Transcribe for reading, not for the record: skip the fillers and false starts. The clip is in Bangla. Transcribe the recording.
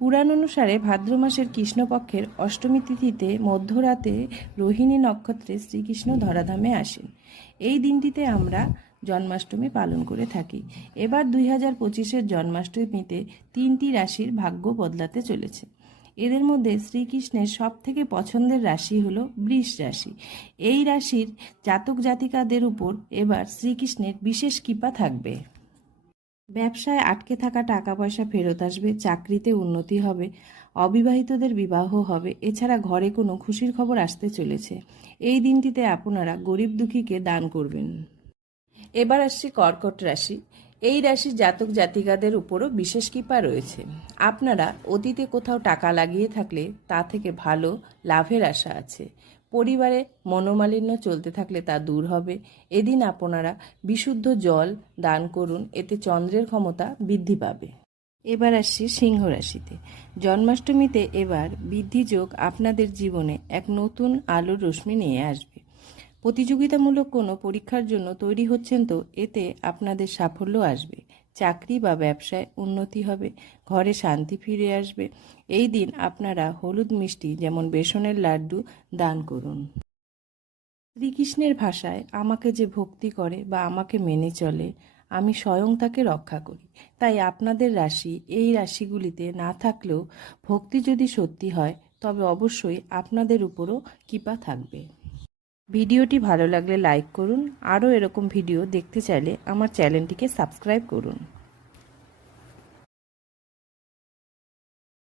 পুরাণ অনুসারে ভাদ্র মাসের কৃষ্ণপক্ষের অষ্টমী তিথিতে মধ্যরাতে রোহিণী নক্ষত্রে শ্রীকৃষ্ণ ধরাধামে আসেন। এই দিনটিতে আমরা জন্মাষ্টমী পালন করে থাকি। এবার 2025-এর জন্মাষ্টমীতে 3টি রাশির ভাগ্য বদলাতে চলেছে। এদের মধ্যে শ্রীকৃষ্ণের সবথেকে পছন্দের রাশি হলো বৃষ রাশি। এই রাশির জাতক জাতিকাদের উপর এবার শ্রীকৃষ্ণের বিশেষ কৃপা থাকবে। ব্যবসায় আটকে থাকা টাকা পয়সা ফেরত আসবে, চাকরিতে উন্নতি হবে, অবিবাহিতদের বিবাহ হবে, এছাড়া ঘরে কোনো খুশির খবর আসতে চলেছে। এই দিনটিতে আপনারা গরিব দুঃখীকে দান করবেন। এবার আসছি কর্কট রাশি। এই রাশির জাতক জাতিকাদের উপরও বিশেষ কৃপা রয়েছে। আপনারা অতীতে কোথাও টাকা লাগিয়ে থাকলে তা থেকে ভালো লাভের আশা আছে। পরিবারে মনোমালিন্য চলতে থাকলে তা দূর হবে। এদিন আপনারা বিশুদ্ধ জল দান করুন, এতে চন্দ্রের ক্ষমতা বৃদ্ধি পাবে। এবার আসছি সিংহ রাশিতে। জন্মাষ্টমীতে এবার বৃদ্ধিযোগ আপনাদের জীবনে এক নতুন আলোর রশ্মি নিয়ে আসবে। প্রতিযোগিতামূলক কোনো পরীক্ষার জন্য তৈরি হচ্ছেন তো এতে আপনাদের সাফল্য আসবে। চাকরি বা ব্যবসায় উন্নতি হবে, ঘরে শান্তি ফিরে আসবে। এই দিন আপনারা হলুদ মিষ্টি যেমন বেসনের লাড্ডু দান করুন। শ্রীকৃষ্ণের ভাষায় আমাকে যে ভক্তি করে বা আমাকে মেনে চলে আমি স্বয়ং তাকে রক্ষা করি। তাই আপনাদের রাশি এই রাশিগুলিতে না থাকলেও ভক্তি যদি সত্যি হয় তবে অবশ্যই আপনাদের উপরও কৃপা থাকবে। ভিডিওটি ভালো লাগলে লাইক করুন। আরও এরকম ভিডিও দেখতে চাইলে আমার চ্যানেলটিকে সাবস্ক্রাইব করুন।